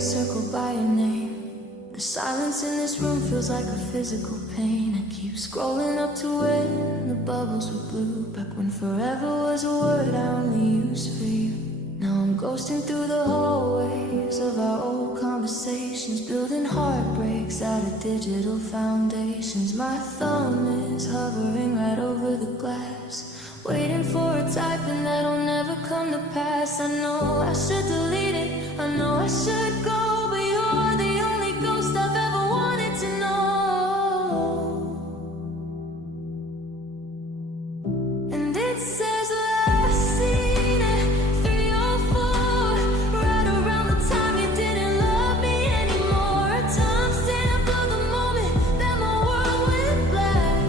circled by your name. The silence in this room feels like a physical pain. I keep scrolling up to when the bubbles were blue. Back when forever was a word I only used for you. Now I'm ghosting through the hallways of our old conversations, building heartbreaks out of digital foundations. My thumb is hovering right over the glass, waiting for a typing that'll never come to pass. I know I should delete it, I know I should go, but you're the only ghost I've ever wanted to know. And it says last seen at 3 or 4, right around the time you didn't love me anymore. A timestamp of the moment that my world went black.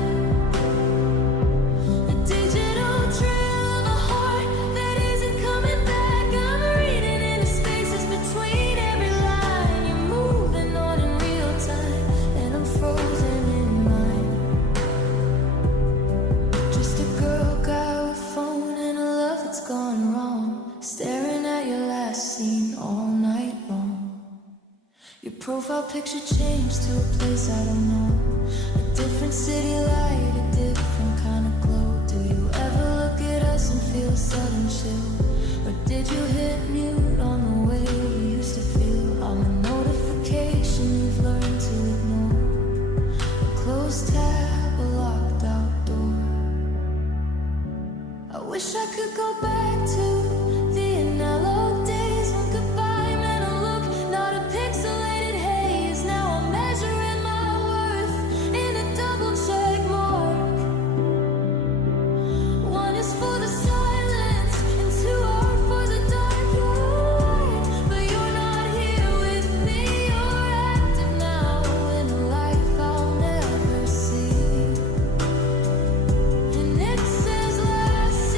A digital trail of a heart that isn't coming back. I'm reading in the spaces between every line. You're moving on in real time, and I'm frozen in mine. Just a girl guy with phone and a love that's gone wrong, staring at your last scene all night long. Your profile picture changed to a place I don't know, a different city light, a different kind of glow. Do you ever look at us and feel a sudden chill? Or did you hit mute on the way we used to feel? I'm a notification you've learned to ignore, a closed tab, a locked out door. I wish I could go back to the analog days when goodbye meant a look, not a pixelated haze. Now I'm measuring my worth in a double check mark. One is for the silence, and 2 are for the dark. You're right, but you're not here with me. You're active now in a life I'll never see. And it says last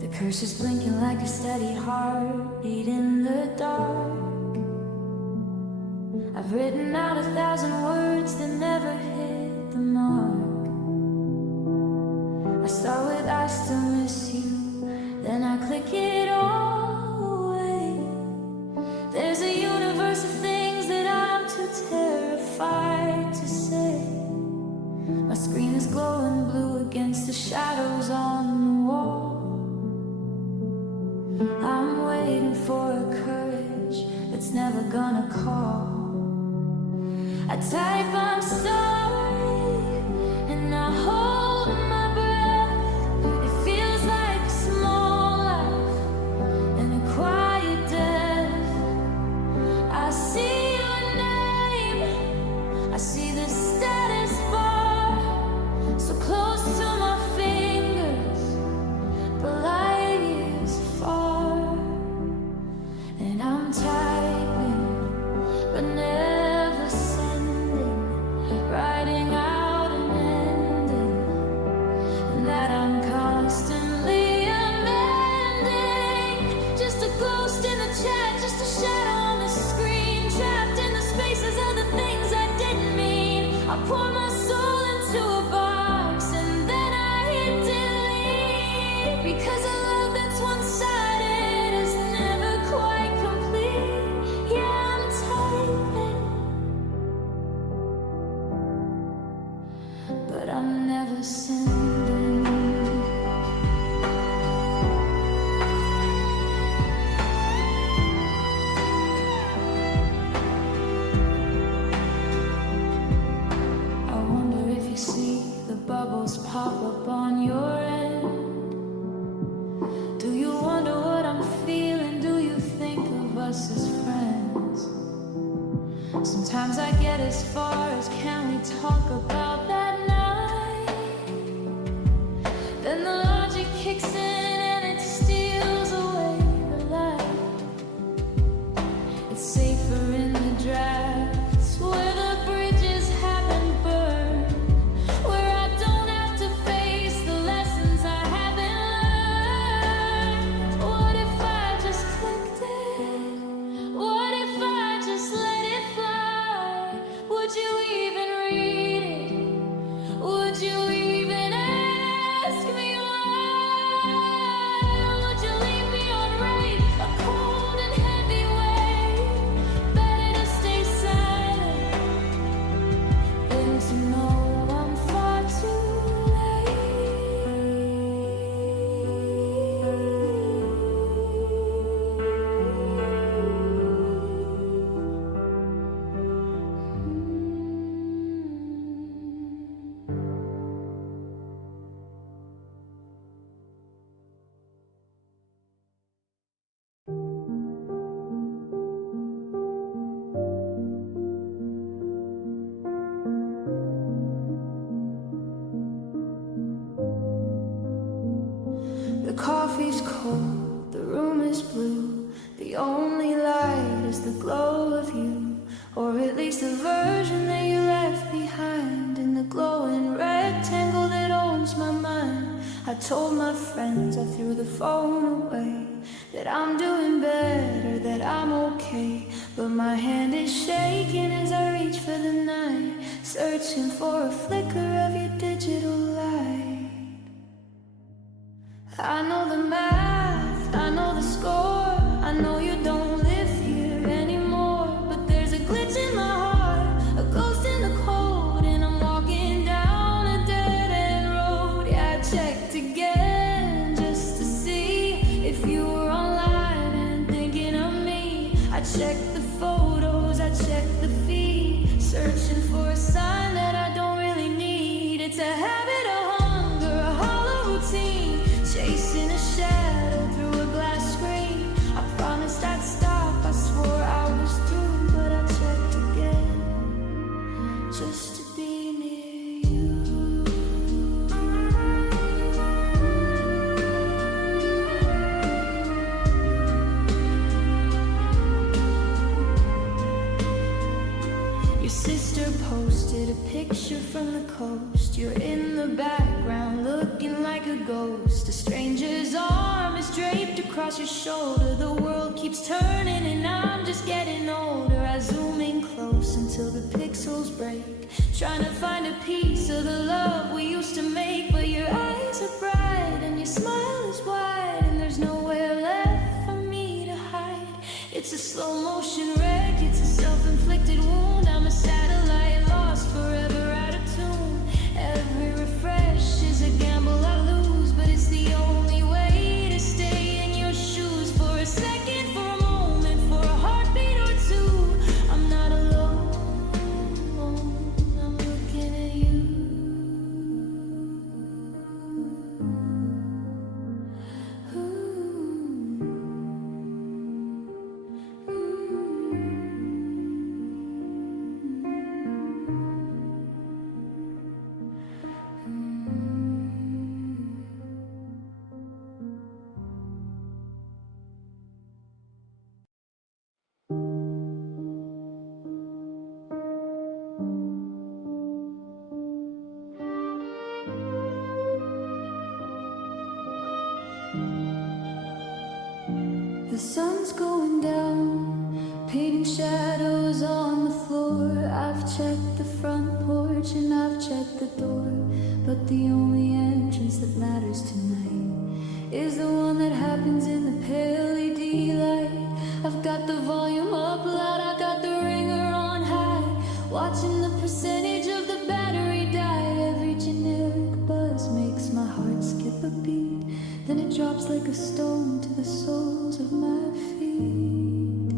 The curse is blinking like a steady heartbeat in the dark. I've written out 1,000 words that never hit the mark. I start with I still miss you, then I click it all away. There's a universe of things that I'm too terrified to say. My screen is glowing blue against the shadows on the wall. I'm waiting for a courage that's never gonna call. I type I'm sorry, and I hold my breath. It feels like a small life and a quiet death. I see your name, I see the status bar, so close to my fingers, but light years far. And I'm typing, but never sending, writing out an ending, and that I'm constantly amending. Just a ghost in the chat, just a shadow on the screen, trapped in the spaces of the things I didn't mean. I pour my soul into a box and then I hit delete, because a love that's one-sided is never quite complete. Yeah, I'm typing, but I'm never sending. I wonder if you see the bubbles pop up on your end. Do you wonder what I'm feeling? Do you think of us as friends? Sometimes I get as far as, can we talk about that night? Then the logic kicks in and it steals away the light. It's safer in the drafts where the bridges haven't burned, where I don't have to face the lessons I haven't learned. What if I just clicked it? What if I just let it fly? Would you even read it? Would you even ask me why? Would you leave me on rain, a cold and heavy weight? Better to stay silent than to know I'm far too The coffee's cold, the room is blue. The only light is the glow of you, or at least the version that you left behind in the glowing rectangle that owns my mind. I told my friends, I threw the phone away, that I'm doing better, that I'm okay. But my hand is shaking as I reach for the night, searching for a flicker of your digital light. I know the math, I know the score, I know you don't live here anymore. But there's a glitch in my heart, a ghost in the cold, and I'm walking down a dead-end road. Yeah, I checked again just to see if you were online and thinking of me. I checked the photos, I checked the feed, searching for a sign that I don't really need. It's a habit, a hunger, a hollow routine, chasing a shadow through a glass screen. I promised I'd stop, I swore I was through, but I checked again just to be near you. Your sister posted a picture from the coast. You're in the background looking like a ghost. A stranger's arm is draped across your shoulder. The world keeps turning and I'm just getting older. I zoom in close until the pixels break, trying to find a piece of the love we used to make. But your eyes are bright and your smile is wide, and there's nowhere left for me to hide. It's a slow motion wreck, it's a self-inflicted wound. I'm a satellite lost forever out of tune. Every refresh is a gamble I lose, but it's the only way to stay in your shoes. For a second, for a moment, for a heartbeat or two, I'm not alone, I'm looking at you. The sun's going down, painting shadows on the floor. I've checked the front porch and I've checked the door, but the only entrance that matters tonight is the one that happens in the pale LED light. I've got the volume up loud, I got the ringer on high, watching the percentage of the battery die. Every generic buzz makes my heart skip a beat, then it drops like a stone to the soles of my feet.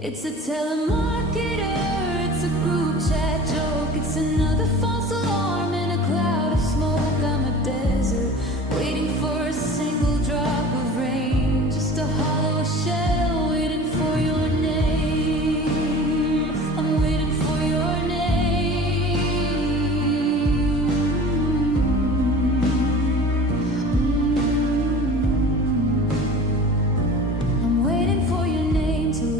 It's a telemarketer, it's a group chat joke, it's another false alarm in a cloud of smoke. I'm a desert, waiting for a single drop of rain, just a hollow shell waiting for your name. I'm waiting for your name. I'm waiting for your name to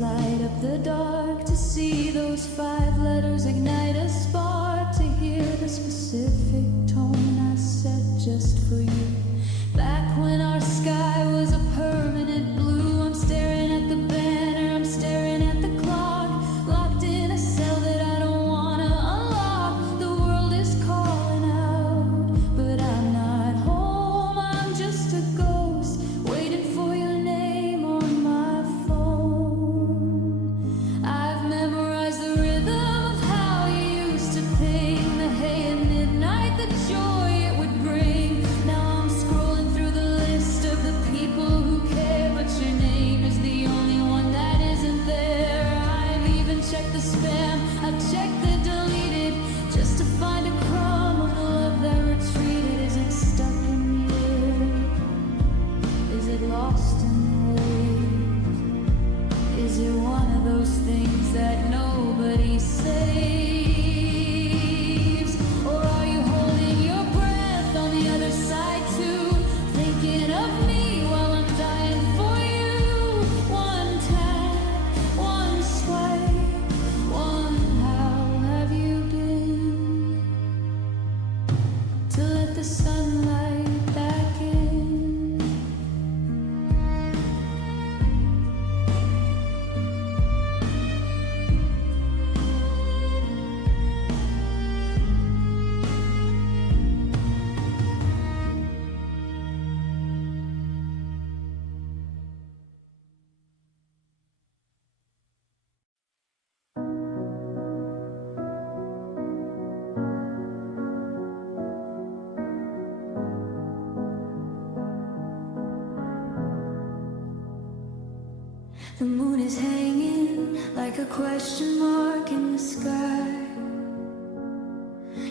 The moon is hanging like a question mark in the sky,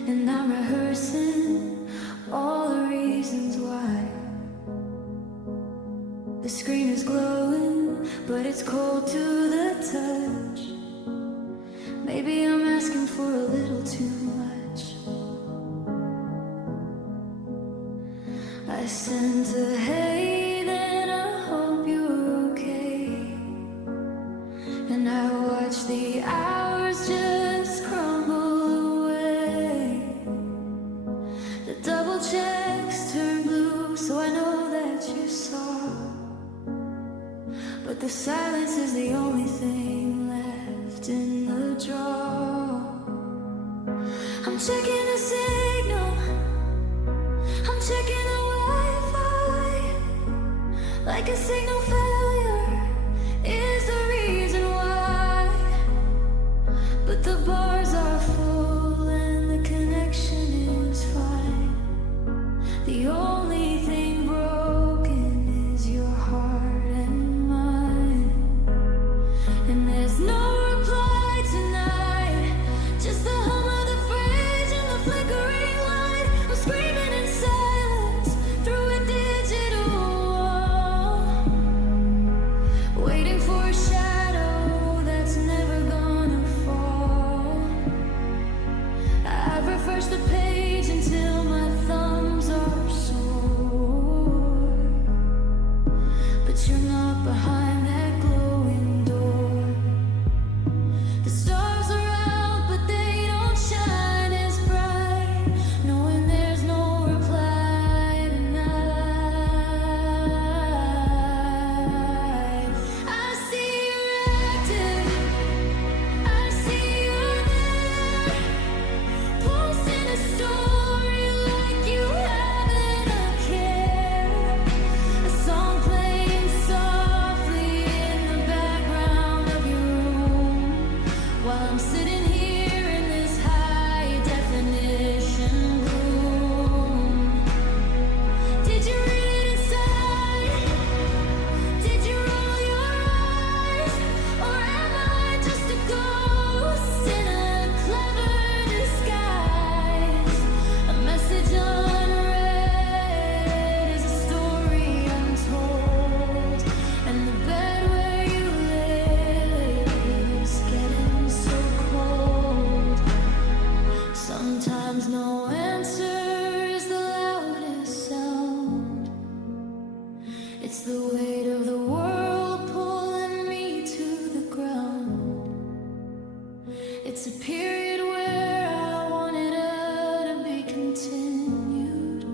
and I'm rehearsing all the reasons why. The screen is glowing, but it's cold to the touch. Maybe I'm asking for a little too much. I sent a hey, then I hope you're okay, and I watch the hours just crumble away. The double checks turn blue, so I know that you saw. But the silence is the only thing left in the drawer. I'm checking the signal, I'm checking the Wi-Fi, like a signal failure is the reason why. But the bars are full and the connection is fine. The only thing broken is your heart and mine. And there's no reply tonight, just the hum of the fridge and the flickering light. I'm screaming in silence through a digital wall, waiting for a shadow that's never gonna fall. I've refreshed the page until my thumbs are sore, but you're not behind that glowing door. The stars are out, but they don't shine as bright, knowing there's no reply tonight. I see you're active, I see you're there, posting a story like you haven't a care. A song playing softly in the background of your room, while I'm sitting here in this high definition gloom. Did you read it inside? Did you roll your eyes? Or am I just a ghost in a clever disguise? A message unread is a story untold, and the bed where you live is getting so cold. Sometimes no answer is the loudest sound. It's the weight of the world pulling me to the ground. It's a period where I wanted her to be continued.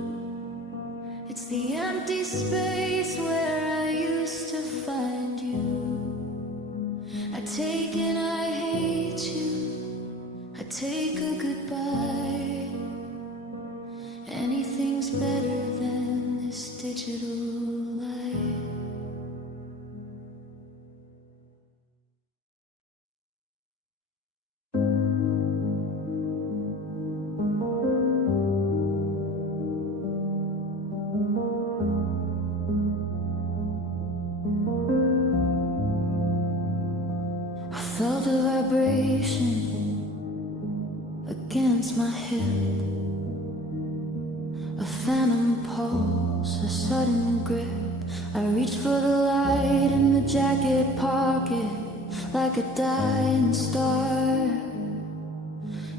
It's the empty space where I used to find you. I take and I hate you, I take a goodbye. Anything's better than this digital life. I felt a vibration against my hip, a phantom pulse, a sudden grip. I reached for the light in the jacket pocket, like a dying star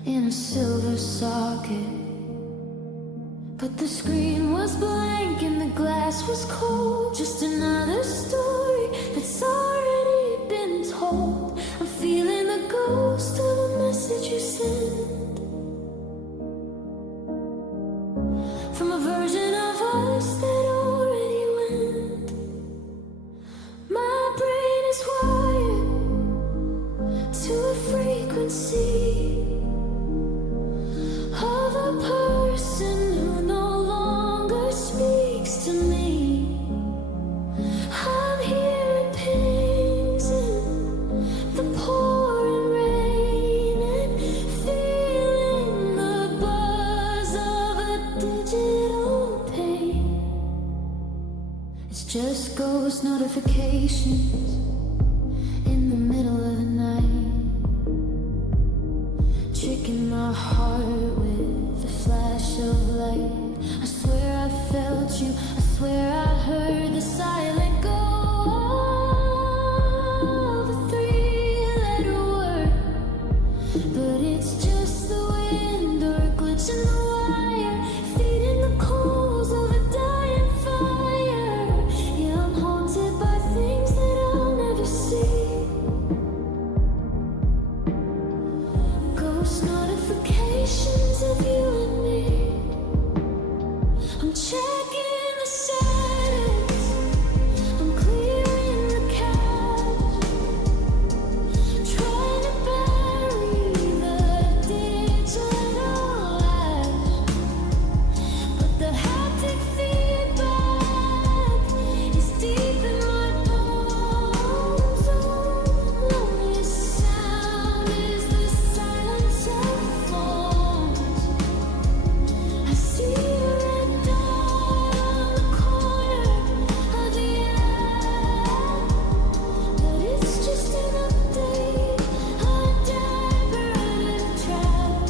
in a silver socket. But the screen was blank and the glass was cold, just another story that's already been told. I'm feeling the ghost of a message you sent, from a version of us that already went. My brain is wired to a frequency of a person who no longer speaks to me. I'm hearing pings in the pouring rain and feeling the buzz of a digital pain. It's just ghost notifications the night, tricking my heart with a flash of light. I swear I felt you, I swear I heard the silent go of a three-letter word, but it's just the wind or a glitch in the wire, feeding the coals of a dying fire. Yeah, I'm haunted by things that I'll never see. Ghost notifications of you and me. I'm checking the settings, I'm clearing the cache, trying to bury the digital ash, but the haptic feedback is deep in my bones. Oh, loneliest sound is the silence of phones. I see a red dot on the corner of the app, but it's just an update, a decorative trap,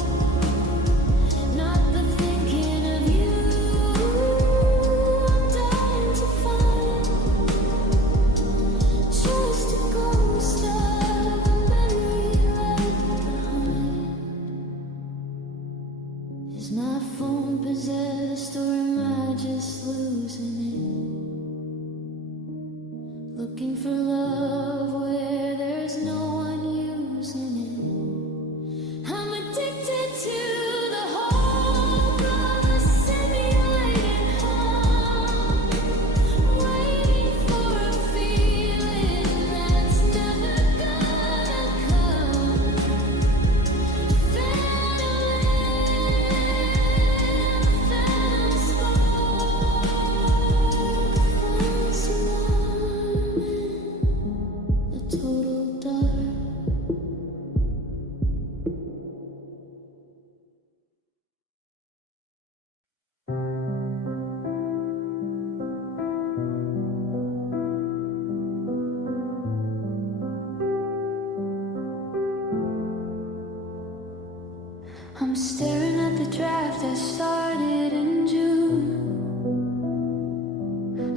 not the thinking of you I'm dying to find. Just a ghost of a memory left behind. Is my phone possessed or am I just losing it? Looking for love where there's no one using it. I'm addicted to the hope of a simulated home, waiting for a feeling that's never gonna come. Phantom spark, the total dark. I'm staring at the draft that started in June,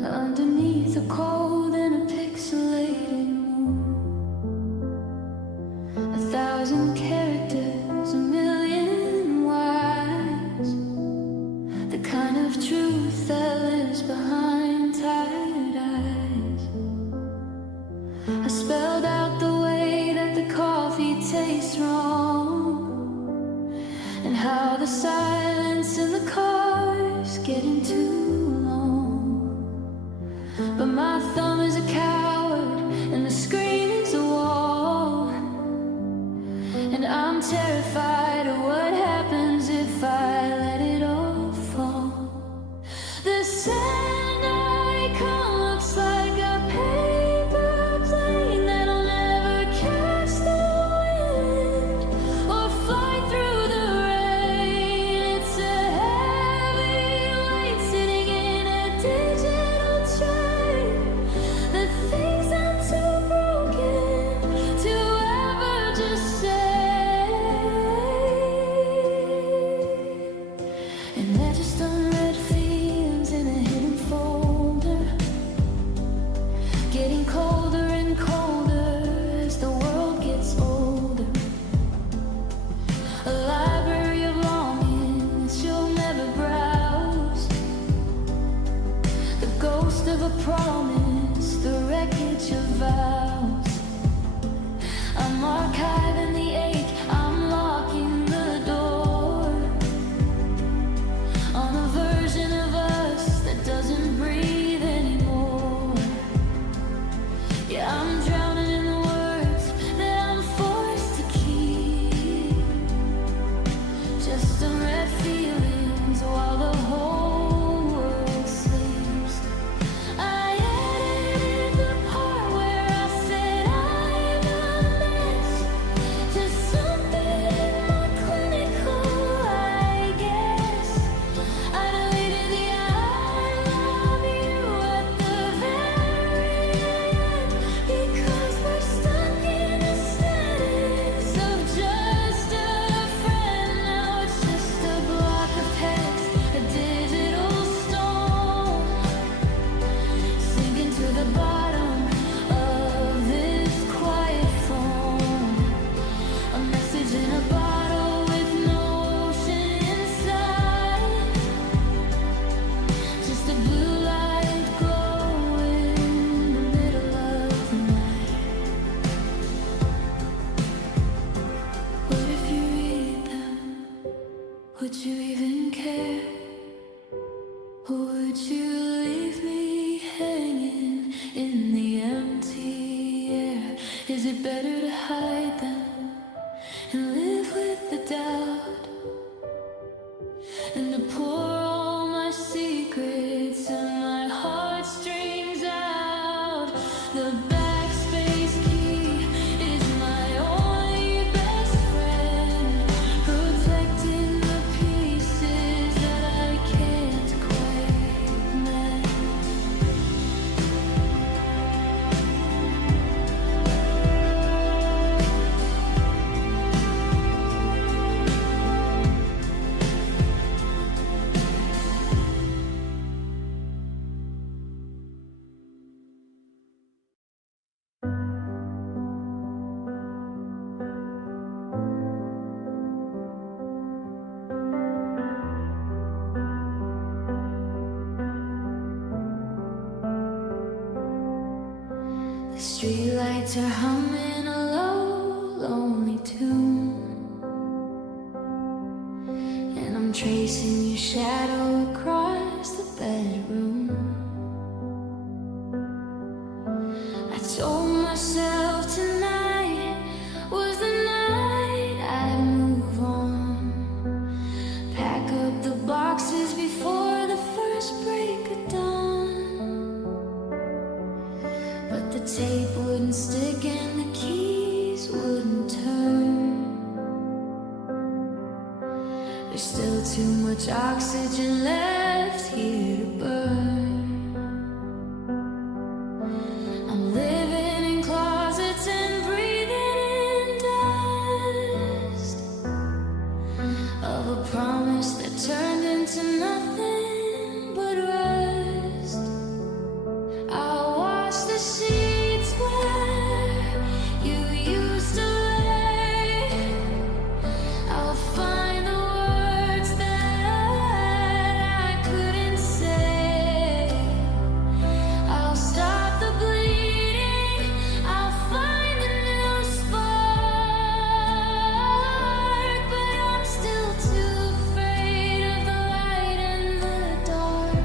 underneath a cold and a pixelated moon. 1,000 characters, a million whys, the kind of truth that lives behind tired eyes. I spelled out the way that the coffee tastes wrong, and how the silence in the car's getting too long. But my thumb is a coward and the screen is a wall, and I'm terrified of what happens if I let it all fall. The sand icon looks like a paper plane that'll never catch the wind or fly through the rain. It's a heavy weight sitting in a digital tray that thinks I'm too broken to ever just say Is it better to hide them and live with the doubt, and to pour all my secrets and my heartstrings out? The backspace key is my only best friend, protecting the pieces that I can't quite mend. The streetlights are humming a low, lonely tune, and I'm tracing your shadow across the bedroom. I told myself tonight was the night I'd move on, pack up the boxes before the first break of dawn. But the tape wouldn't stick and the keys wouldn't turn. There's still too much oxygen left here to burn. I'm living in closets and breathing in dust of a promise that turned into nothing but rust. I'll wash the sheets where you used to lay. I'll find the words that I couldn't say. I'll stop the bleeding. I'll find a new spark, but I'm still too afraid of the light and the dark.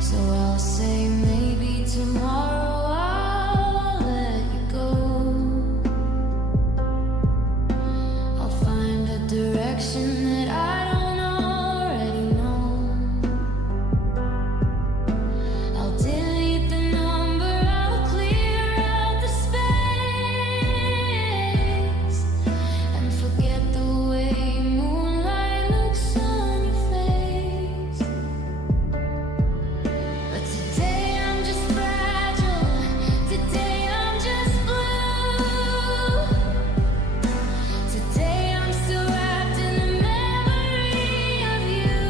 So I'll say maybe tomorrow I'll let you go. I'll find a direction that I don't already know. I'll delete the number, I'll clear out the space, and forget the way moonlight looks on your face. But today I'm just fragile. Today I'm just blue. Today I'm still wrapped in the memory of you.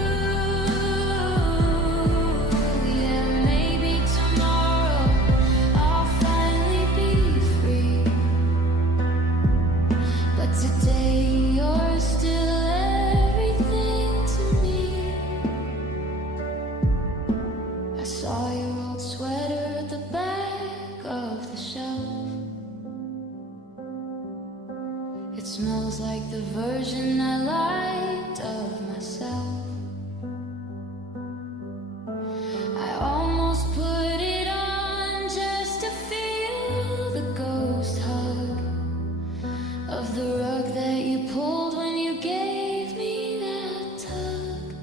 Yeah, maybe tomorrow I'll finally be free. But today you're still everything to me. I saw your old sweater at the back of the shelf. It smells like the version I liked of myself. I almost put it on just to feel the ghost hug of the rug that you pulled when you gave me that tug.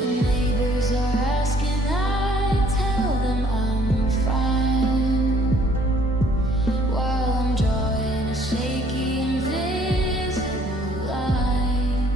The neighbors are asking, I tell them I'm fine, while I'm drawing a shaky invisible line.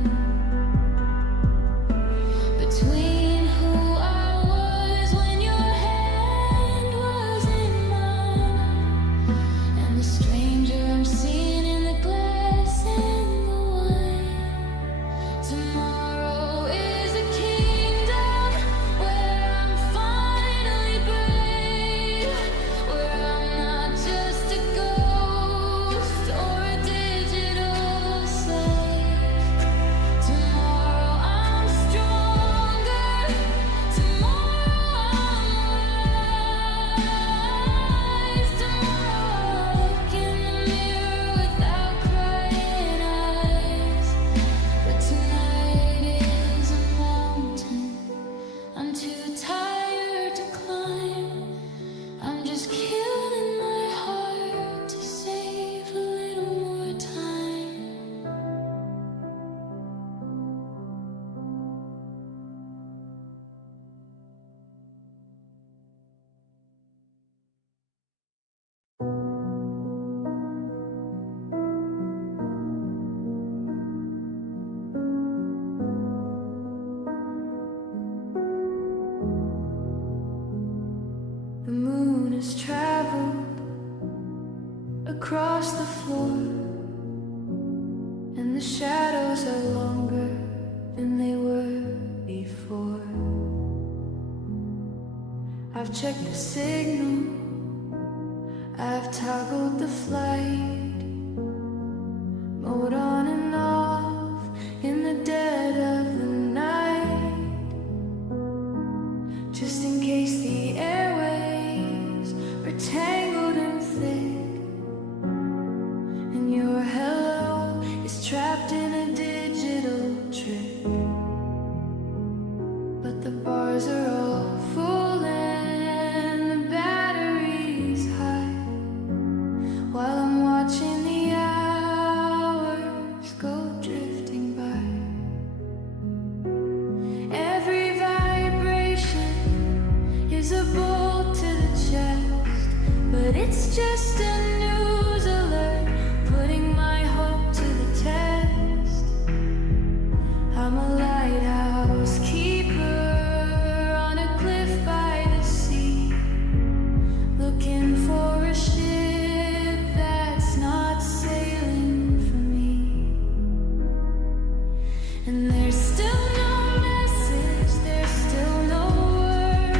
The moon has traveled across the floor, and the shadows are longer than they were before. I've checked the signal, I've toggled the flight mode on and off in the dead of the night, just in case the airwaves are tangled and thick, and your hello is trapped in a digital trick. But the bars are all full and the battery's high, while I'm watching the hours go drifting by. Every vibration is a bolt to the chest, but it's just a news alert putting my hope to the test. I'm a lighthouse keeper on a cliff by the sea, looking for a ship that's not sailing for me. And there's still no message, there's still no word.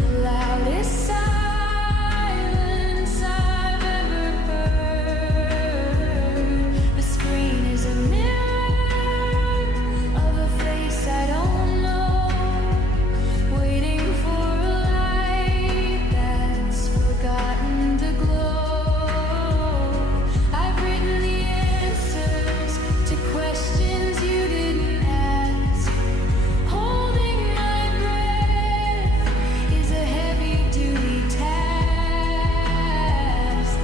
The loudest silence I've ever heard. The screen is a mirror of a face I don't know, waiting for a light that's forgotten to glow. I've written the answers to questions you didn't ask. Holding my breath is a heavy-duty task.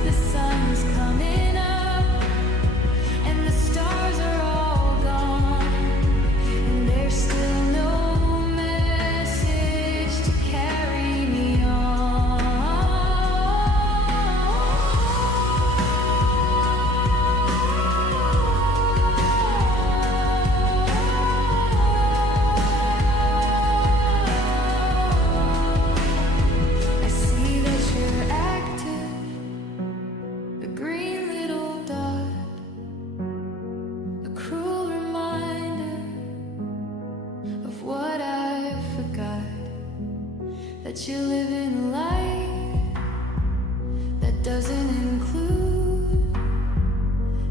The sun's coming up and the stars are all gone, and there's still no message to carry me on. I see that you're active, a green little dot, a cruel reminder of what I forgot, that you're living a life that doesn't include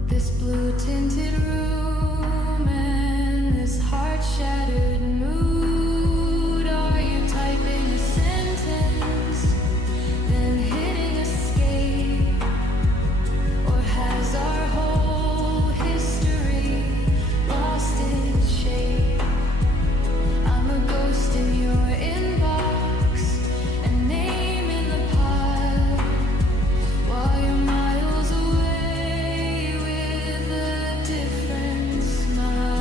this blue tinted room and this heart shattered mood. Are you typing a sentence, then hitting escape? Or has our whole history lost its shape? I'm a ghost in your inbox, a name in the pile, while you're miles away with a different smile.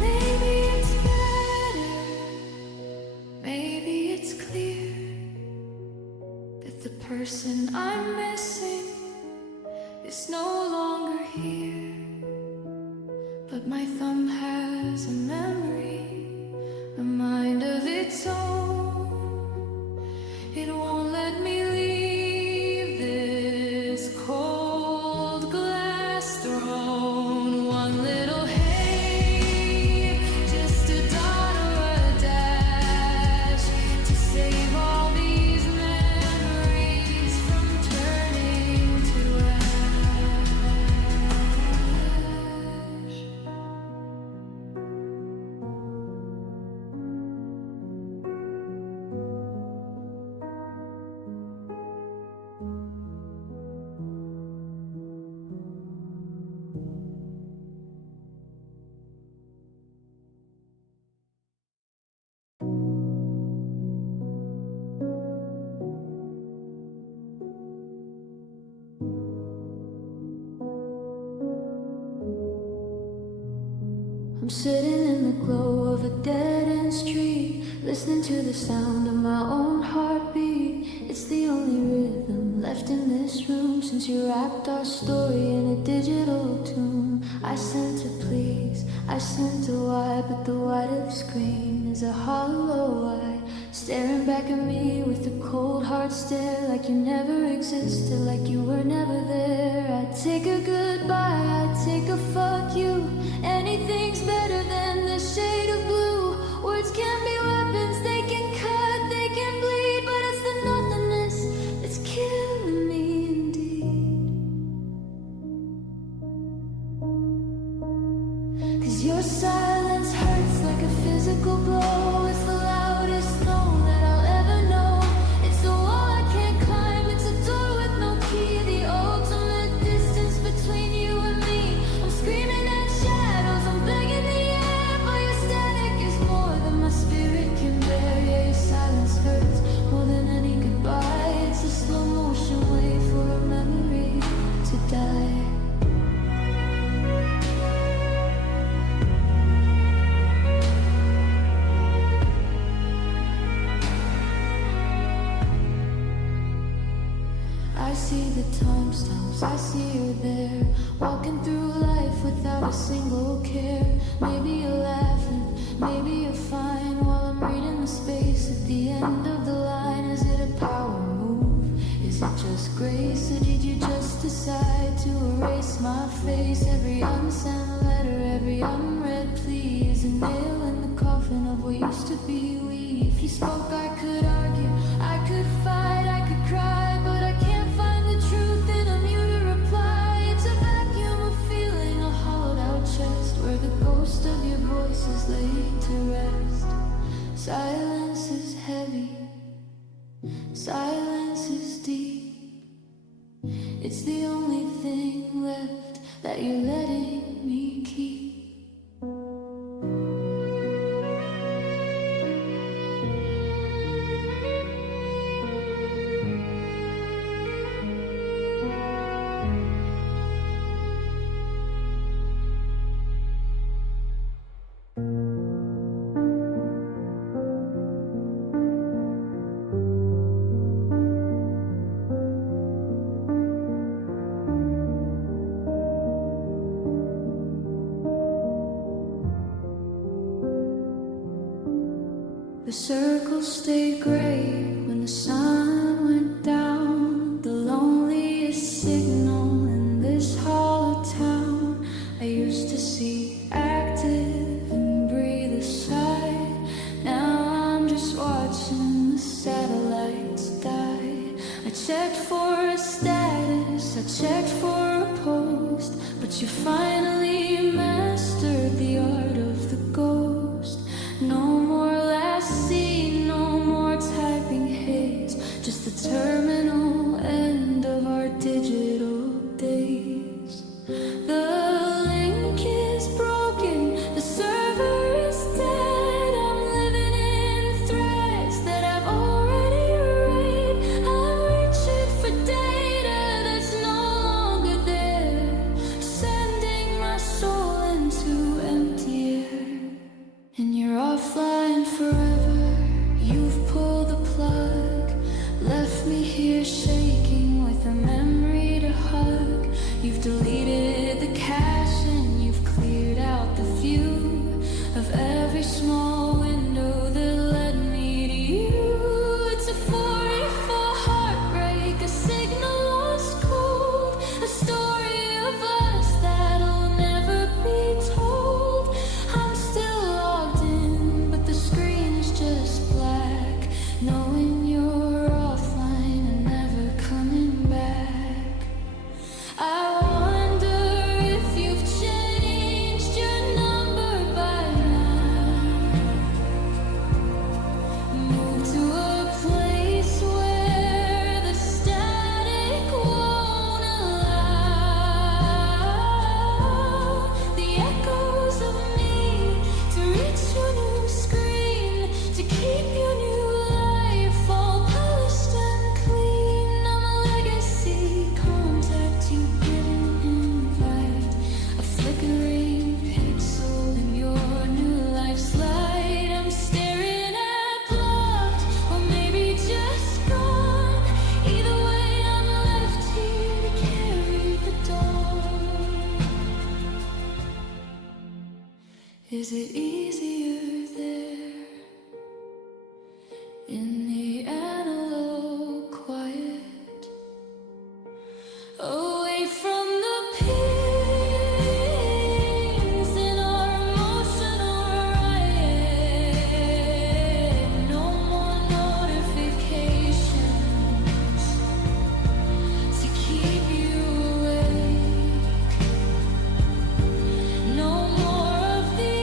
Maybe it's better, maybe it's clear that the person I'm missing is no longer here. But my thumb has a memory, a mind of its own. It won't let me leave this cold glass throne. One little hey, just a dot or a dash, to save all these memories from turning to ash. I'm sitting in the glow of a dead-end street, listening to the sound of my own heartbeat. It's the true since you wrapped our story in a digital tune. I sent a please, I sent a why, but the white of the screen is a hollow eye, staring back at me with a cold hard stare, like you never existed, like you were never there. I'd take a goodbye, I'd take a fuck you. Anything's better than the shade of blue. Words can be weapons, they can cut, they can bleed, but it's the nothingness that's killing me indeed. 'Cause your silence hurts like a physical blow. It's the loudest no that I'll ever know. It's the wall I can't climb, it's a door with no key. The ultimate distance between you and me. I'm screaming at shadows, I'm begging the air, but your static is more than my spirit can bear. Yeah, your silence hurts more than any goodbye. It's a slow motion way for a memory to die. I see the timestamps, I see you there, walking through life without a single care. Maybe you're laughing, maybe you're fine, while I'm reading the space at the end of the line. Is it a power move? Is it just grace? Or did you just decide to erase my face? Every unsent letter, every unread plea is a nail in the coffin of what used to be we. If you spoke, I could argue, I could fight, I could cry, but I can't find the truth in a muted reply. It's a vacuum of feeling, a hollowed out chest, where the ghost of your voice is laid to rest. Silence is heavy, silence is deep. It's the only thing left that you're letting me keep. The circles stayed gray when the sun went down. The loneliest signal in this hollow town. I used to see active and breathe a sigh. Now I'm just watching the satellites die. I checked for a status, I checked for a post, but you finally mastered the art of the ghost. No more last scene, no more typing haze, just the terminal end of our digital days. The link is broken, the server is dead. I'm living in threads that I've already read. I'm reaching for data that's no longer there, sending my soul into empty air. And you're offline forever, you've pulled the plug, left me here shaking with a memory to hug. You've deleted the cache and you've cleared out the view of every small window that led me to you. It's a 44 heartbreak, a signal lost cold, a story of us that'll never be told. I'm still logged in, but the screen is just black, knowing you're offline and never coming back. I wonder if you Is it easier there in the analog quiet, away from the pings in our emotional riot? No more notifications to keep you awake. No more of the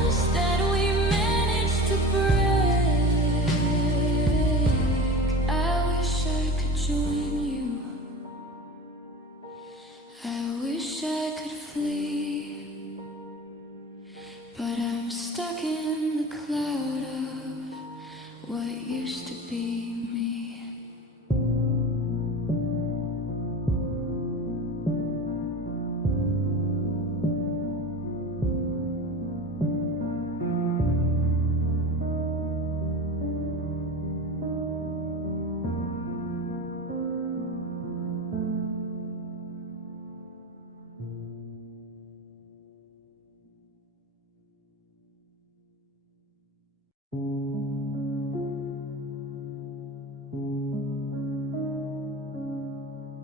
us that we managed to break. I wish I could join you. I wish I could flee, but I'm stuck in the cloud of what used to be me.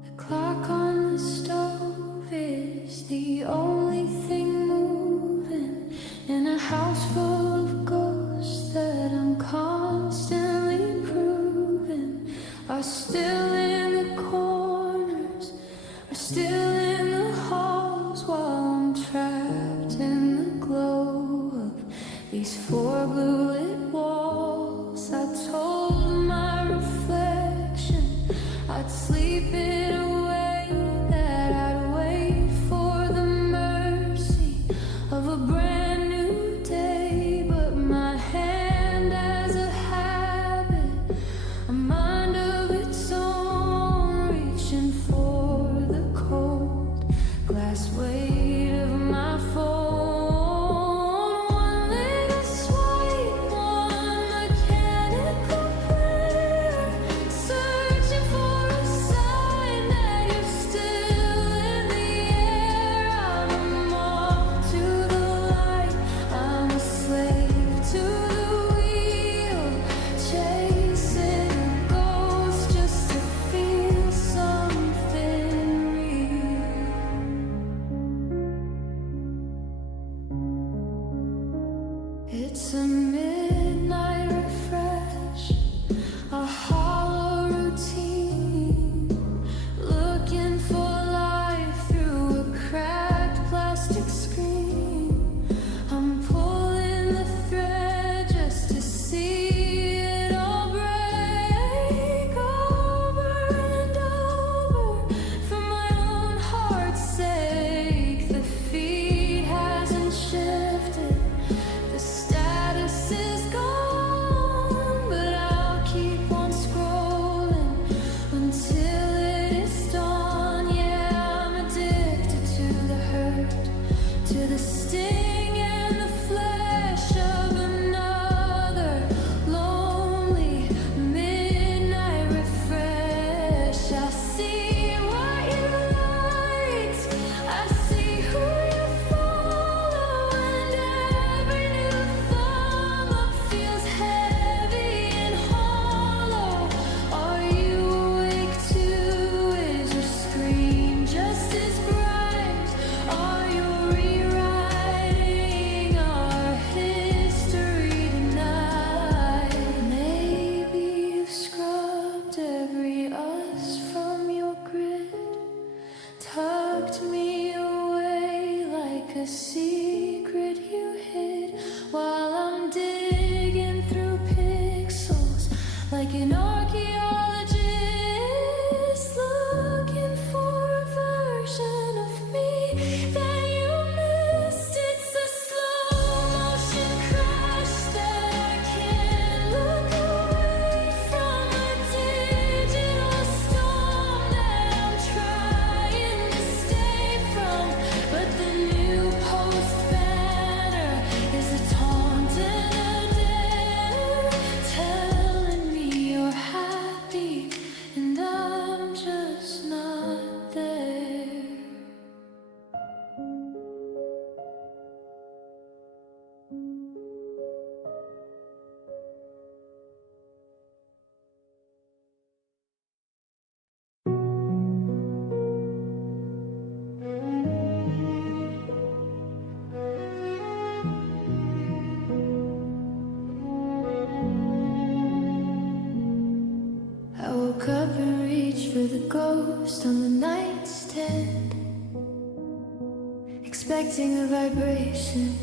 The clock on the stove is the only thing moving in a house full of ghosts that I'm constantly proving are still in the corners, are still in the halls, while I'm trapped in the glow of these four blue-lit walls. I told my reflection I'd sleep it away, that I'd wait for the mercy of a brand new day. But my hand has a habit, a mind of its own, reaching for the cold glass weight of my phone. One little swipe, one mechanical prayer, searching for a sign that you're still in the air. I'm off to the light, I'm a slave to the wheel, chasing a ghost just to feel something real. It's a midnight refresh, a hollow routine, looking for life through a cracked plastic screen. I'm pulling the thread just to see it all break over and over for my own heart's sake. The feed hasn't shifted, the status is gone, but I'll keep on scrolling until it is dawn. Yeah, I'm addicted to the hurt, to the sting and the flesh of another lonely midnight refresh. I see what you liked, I see who you follow, and every new thumb up feels heavy and hollow. Are you awake too? Is your screen just as bright? Are you rewriting our history tonight? Maybe you've scrubbed every us from your grid, tucked me away like a secret you hid, while I'm digging through pixels like an archaeologist, looking for a version of me that you missed. It's a slow motion crash that I can't look away from, a digital storm that I'm trying to stay from. But the new post banner is a taunt and a dare, telling me you're happy woke up and reached for the ghost on the nightstand, expecting a vibration,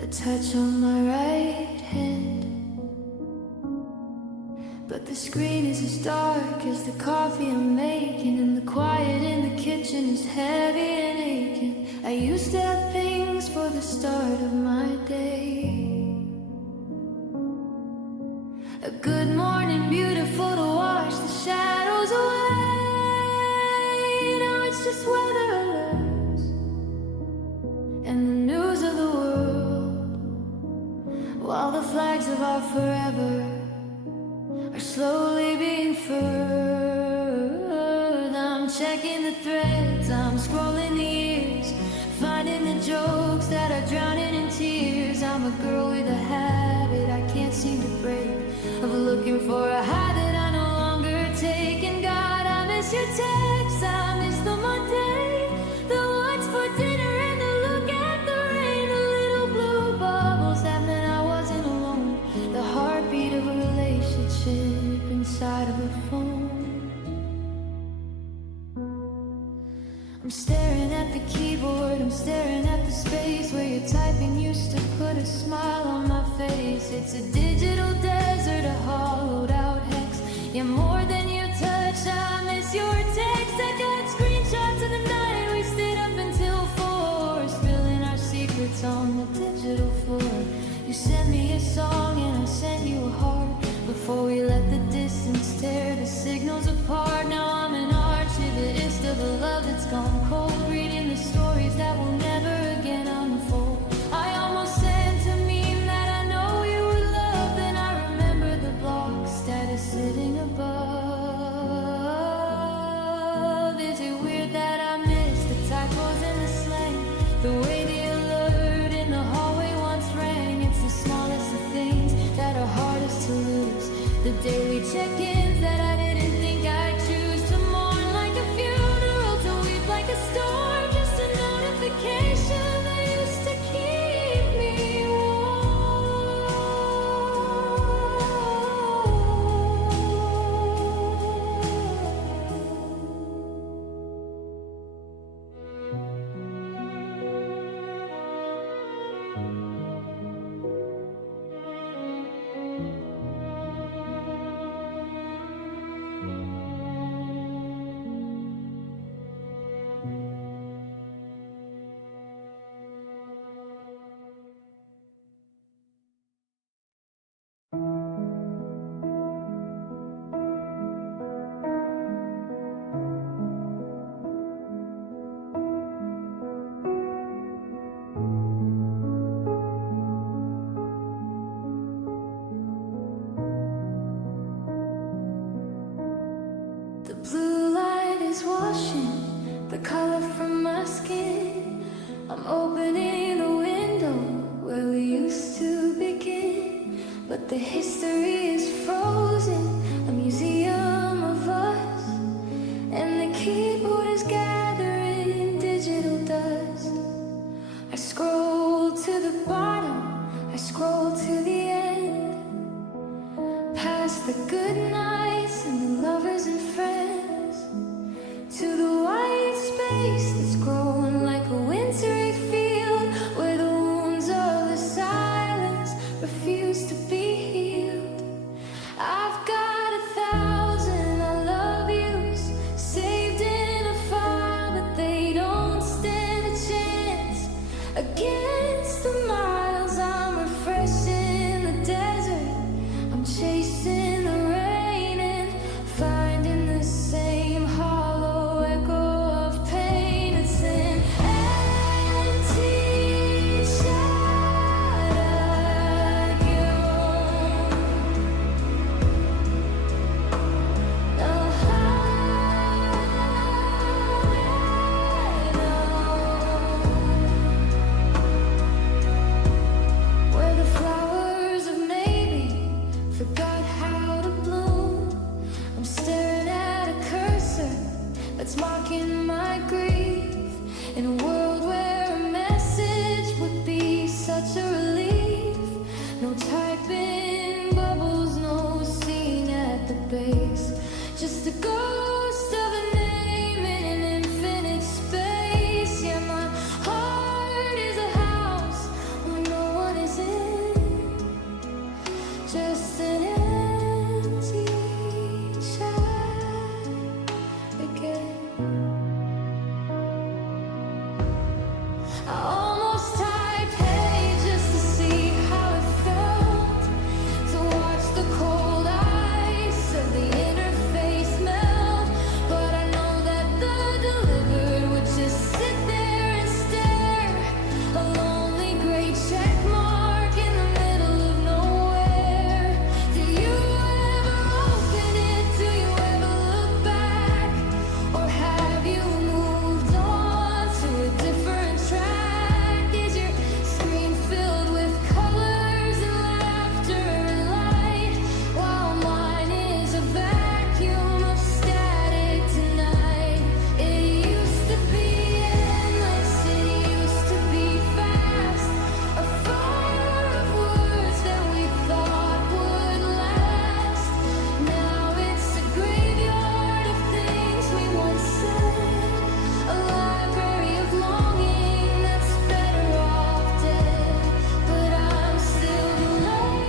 a touch on my right hand. But the screen is as dark as the coffee I'm making, and the quiet in the kitchen is heavy and aching. I used to have things for the start of my day. A good morning, beautiful to wash the shadows away. Now it's just weather alerts and the news of the world, while the flags of our forever are slowly being furled. I'm checking the threads, I'm scrolling the years, finding the jokes that are drowning in tears. I'm a girl with a habit I can't seem to break, of looking for a high that I no longer take. And God, I miss your texts, I miss the Monday, the what's for dinner and the look at the rain, the little blue bubbles that meant I wasn't alone, the heartbeat of a relationship inside of a phone. I'm staring at the keyboard, I'm staring at the space where your typing used to put a smile on my face. It's a digital desert, a hollowed out hex. You're more than you touch, I miss your text. I got screenshots of the night we stayed up until 4, spilling our secrets on the digital floor. You sent me a song and I sent you a heart, before we let the distance tear the signals apart. Now I'm an archivist of a love that's gone cold, reading the stories that will never again unfold. I almost sent a meme that I know you would love, then I remember the blog status sitting above. Is it weird that I miss the typos and the slang, the way the alert in the hallway once rang? It's the smallest of things that are hardest to lose, the daily check-ins that I didn't think I'd choose, to mourn like a funeral, to weep like a storm, just a notification that used to keep me The blue light is washing the color from my skin. I'm opening the window where we used to begin, but the history is frozen, a museum of us, and the keyboard is gathering digital dust. I scroll to the bottom, I scroll to the end, past the good nights and the lovers and friends, to the white space that's growing like a wintry field, where the wounds of the silence refuse to be healed. I've got just a ghost of a name in an infinite space. Yeah, my heart is a house where no one is in, just an empty shell again. I almost typed hey just to see how it felt to watch the cold ice of the interface melt. But I know that the delivered would just sit there and stare, a lonely gray check mark in the middle of nowhere. Do you ever open it? Do you ever look back? Or have you moved on to a different track? Is your screen filled with colors and laughter and light, while mine is a vacuum of static tonight? It used to be endless, it used to be fast, a fire of words that we thought would last. Now it's a graveyard of things we once said, a library of longing that's better off dead. But I'm still the librarian,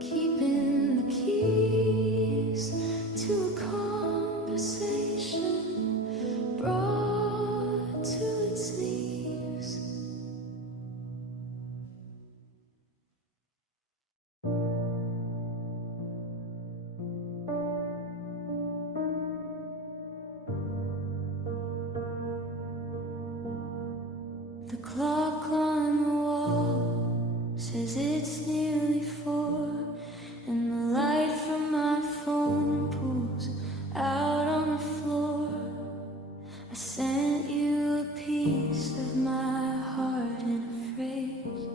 keeping the keys to a conversation brought to its knees. The clock on the wall says it's nearly 4, and the light from my phone pulls out on the floor. I sent you a piece of my heart in a phrase,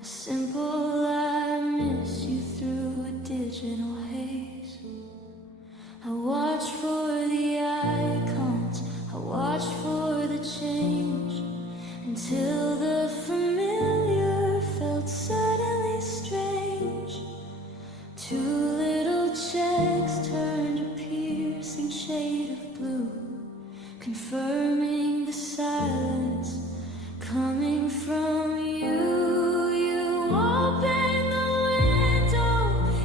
a simple I miss you through a digital haze. I watch for the icons, I watch for the change, until the familiar felt suddenly strange. 2 little checks turned a piercing shade of blue, confirming the silence coming from you. You opened the window,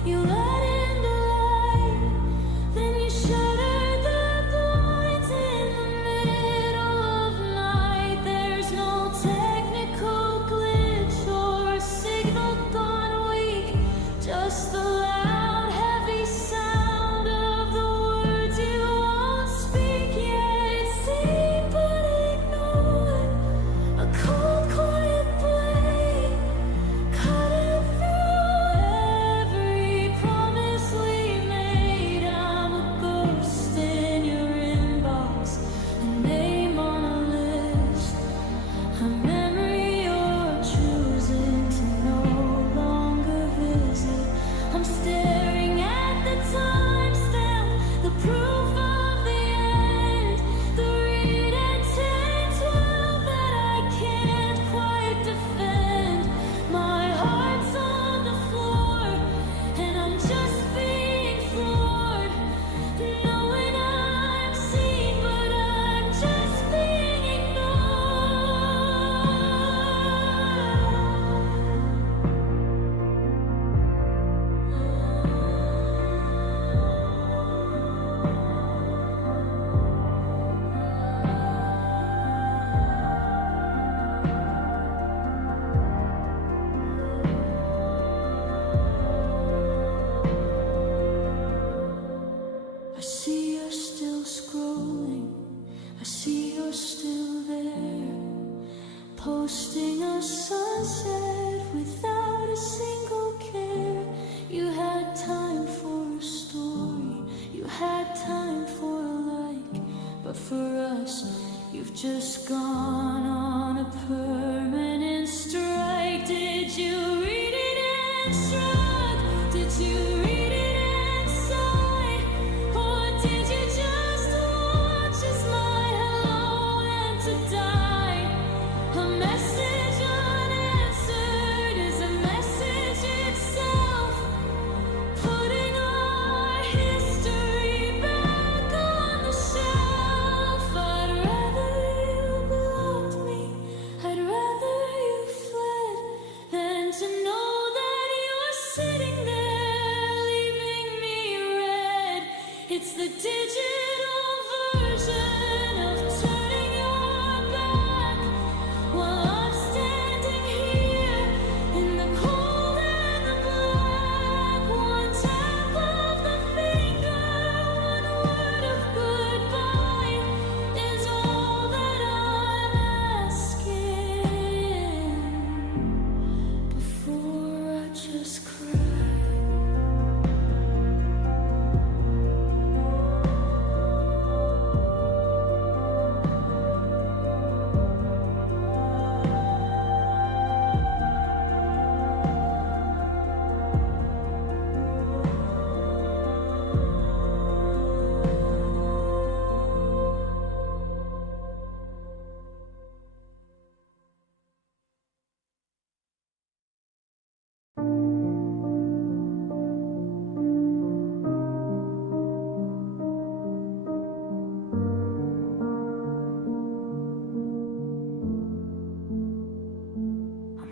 you let in the light, then you shuttered the blinds in the middle of night. There's no technical glitch or a signal gone weak, just the loud, heavy sound of the words you won't speak. Yeah, it's seen but ignored, a cold, quiet blade cutting through every promise we made. I'm a ghost in your inbox, a name on a list, a memory you're choosing to no longer visit. I'm staring at the timestamp, the proof of the end, the read at 10:12 that I can't quite defend. My heart's on the floor, and I'm just being floored, knowing I'm seen, but I'm just being ignored. I see you're still scrolling, I see you're still there, posting a sunset without a single care. You had time for a story, you had time for a like, but for us, you've just gone on a permanent strike. Did you read it and shrug? Did you read it and sigh? Or did you just watch as my hello went to die? A message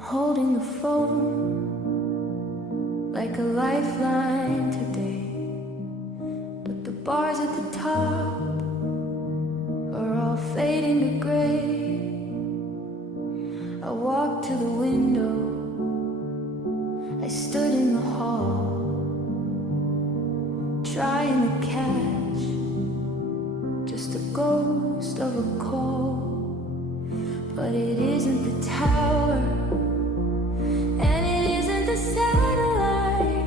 holding the phone like a lifeline today, but the bars at the top are all fading to gray. I walked to the window, I stood in the hall, trying to catch just a ghost of a call. But it isn't the tower, and it isn't the satellite.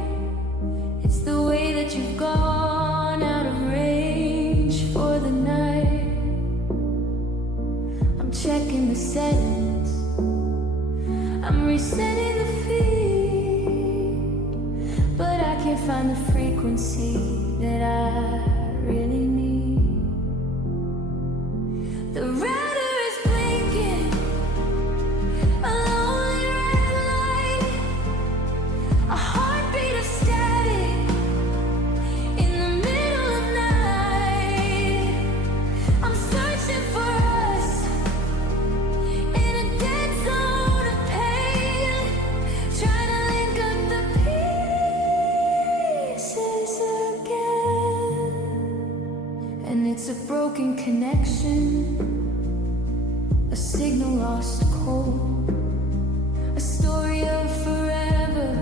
It's the way that you've gone out of range for the night. I'm checking the settings, I'm resetting the feed, but I can't find the frequency that I really need. The router is blinking, a lonely red light, a heartbeat of static in the middle of night. I'm searching for us in a dead zone of pain, trying to link up the pieces again. And it's a broken connection, a signal lost cold, a story of forever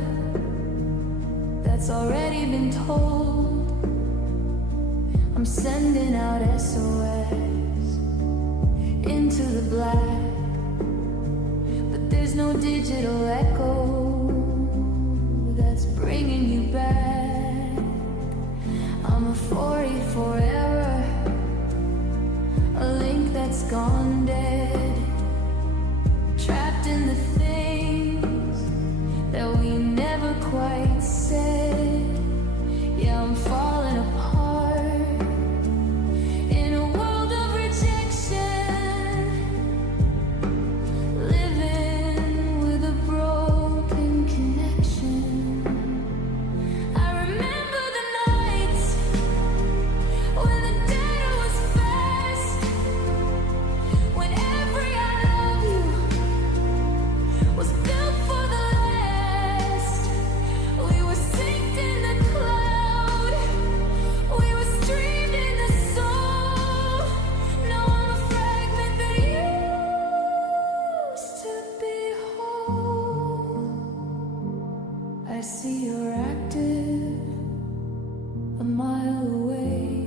that's already been told. I'm sending out SOS into the black, but there's no digital echo that's bringing you back. I'm a 40 forever, a link that's gone dead, trapped in the things that we never quite said. Yeah, I'm falling apart in a world of rejection, living with a broken connection. I remember the nights when the data was fast, when every I love you was built for the last. We were synced in the cloud, we were streamed in the soul. Now I'm a fragment that used to be whole. I see you're active a mile away,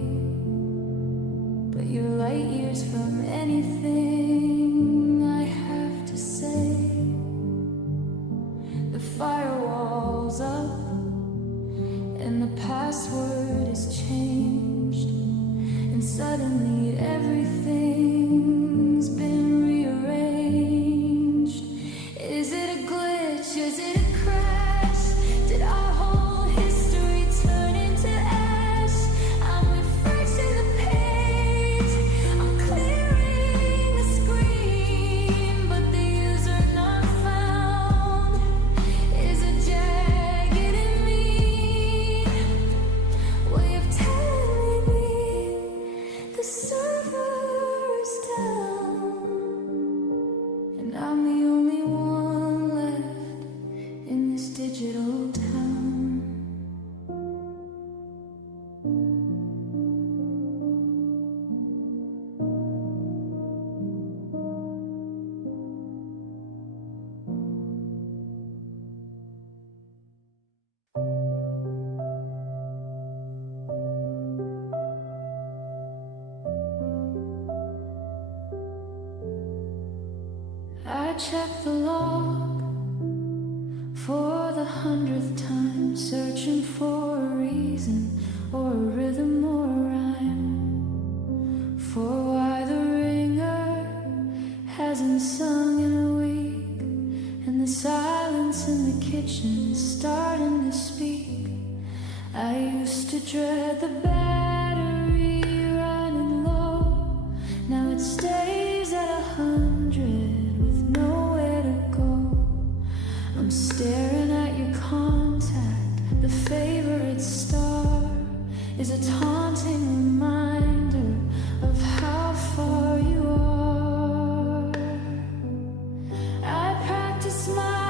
but you're light years from anything I have to say. The firewall's up and the password is changed, and suddenly everything's been rearranged. Is it a glitch? Is it a crash? Did our whole history turn into ash? I'm refreshing the page, I'm clearing the screen, but the user not found is a jagged and mean way of telling me the server's down, and I'm the only one left in this digital town. I checked the log for the 100th time, searching for a reason or a rhythm or a rhyme for why the ringer hasn't sung in a week, and the silence in the kitchen is starting to speak. I used to dread the battery running low, now it stays at 100 with nowhere to go. I'm staring at your contact, the favorite star is a taunting reminder of how far you are. I practice my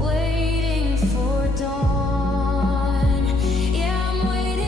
Waiting for dawn. Yeah, I'm waiting.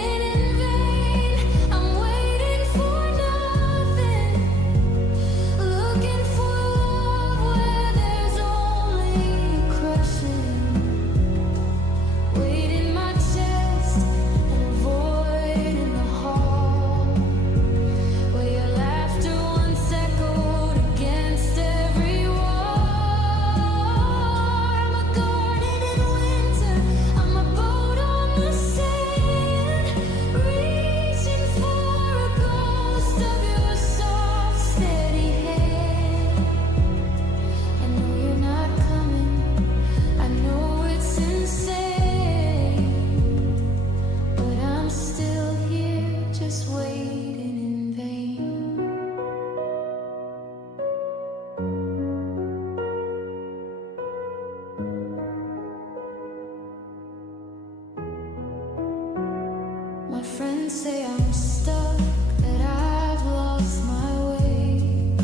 say I'm stuck, that I've lost my way,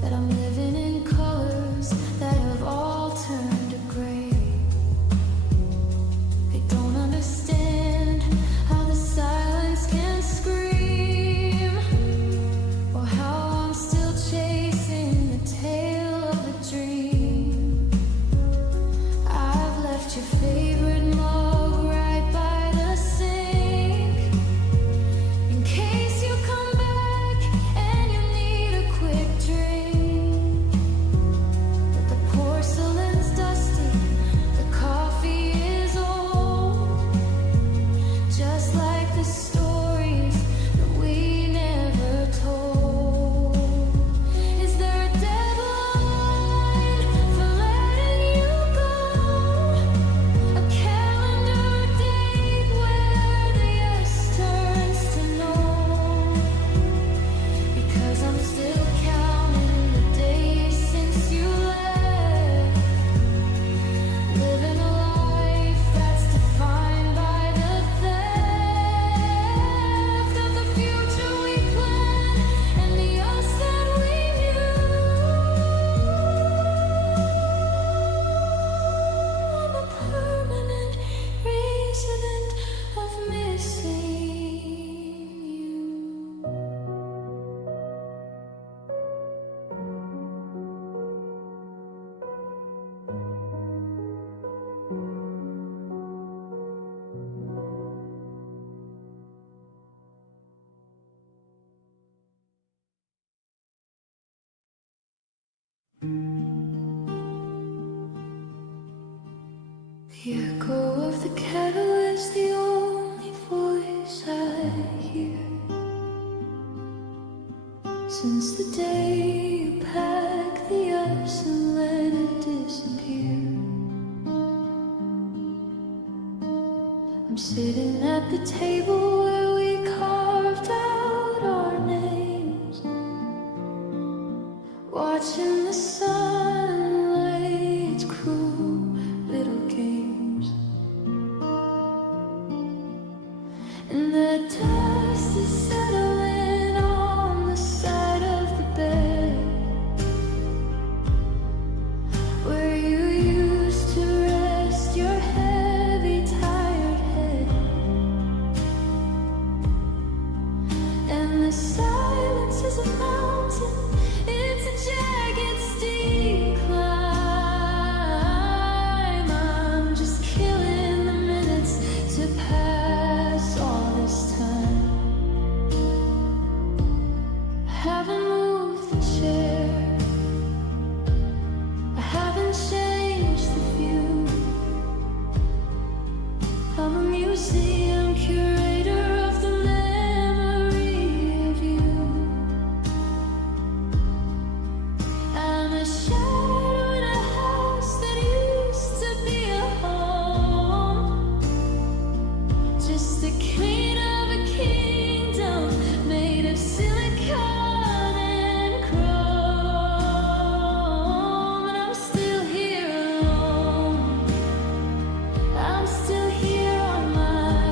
that I'm living in colors that have all turned to gray. They don't understand how the silence can scream, or how I'm still chasing the tail of a dream. I've left your favorite mug right by the sink, in case you come back and you need a quick drink. But the porcelain's dusty, the coffee is old, just like the stories that we never told. Is there a deadline for letting you go? A calendar date where the yes turns to no? Because I'm still counting the days since you left, living a life that's defined by the theft of the future we planned and the us that we knew. I'm a permanent resident of missing you. The echo of the kettle is the only voice I hear since the day you packed the ice and let it disappear. I'm sitting at the table where we carved out our names, watching the sun lay its cruel little games. And the dust is settling on the side of the bed where you used to rest your heavy, tired head. And the silence is a mountain, it's a jagged, steep climb. I'm just killing the minutes to pass all this time. I haven't moved the chair, I haven't changed the view. I'm a museum curator of the memory of you. I'm a shadow in a house that used to be a home, just the queen of a kingdom made of silicon and chrome. And I'm still here alone, I'm still here on my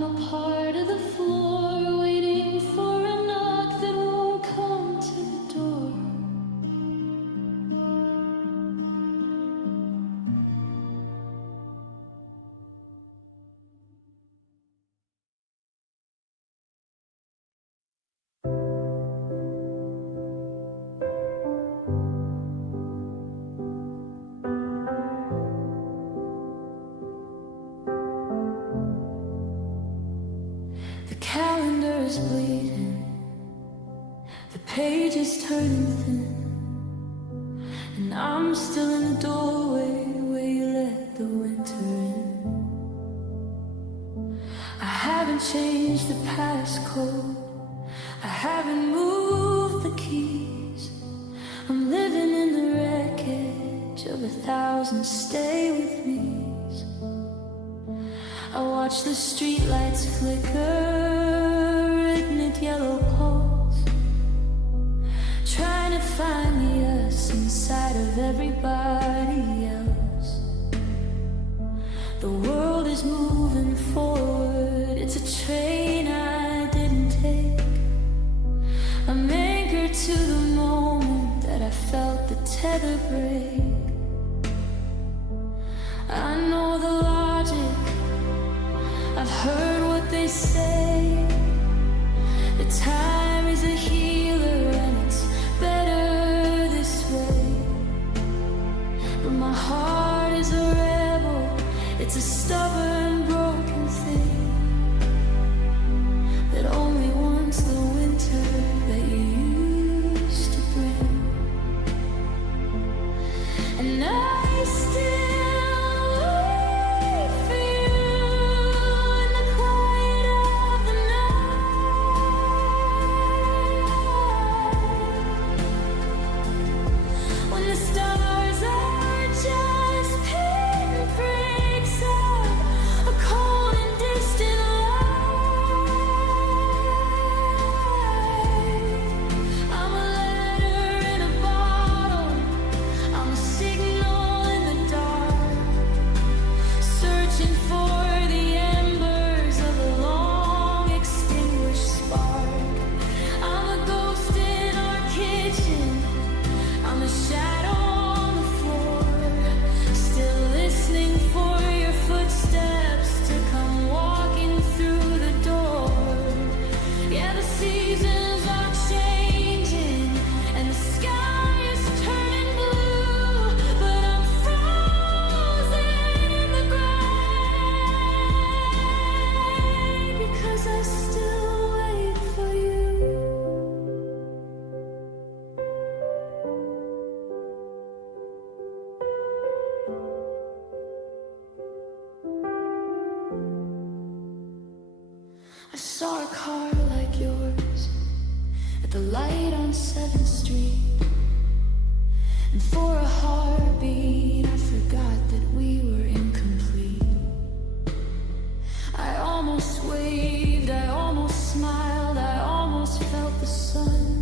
I'm a part of the floor, waiting for a knock that won't come to the door. The calendar is bleeding, the pages turning thin, and I'm still in the doorway where you let the winter in. I haven't changed the passcode, I haven't moved the keys. I'm living in the wreckage of 1,000 stay with me's. I watch the streetlights flicker, written at yellow poles, trying to find the us inside of everybody else. The world is moving forward, it's a train I didn't take. I'm anchored to the moment that I felt the tether break. I know the logic, I've heard what they say. The time is a healer and it's better this way. But my heart is a rebel, it's a stubborn, broken thing that only wants the winter that you used to bring. And I still I saw a car like yours at the light on 7th Street, and for a heartbeat I forgot that we were incomplete. I almost waved, I almost smiled, I almost felt the sun.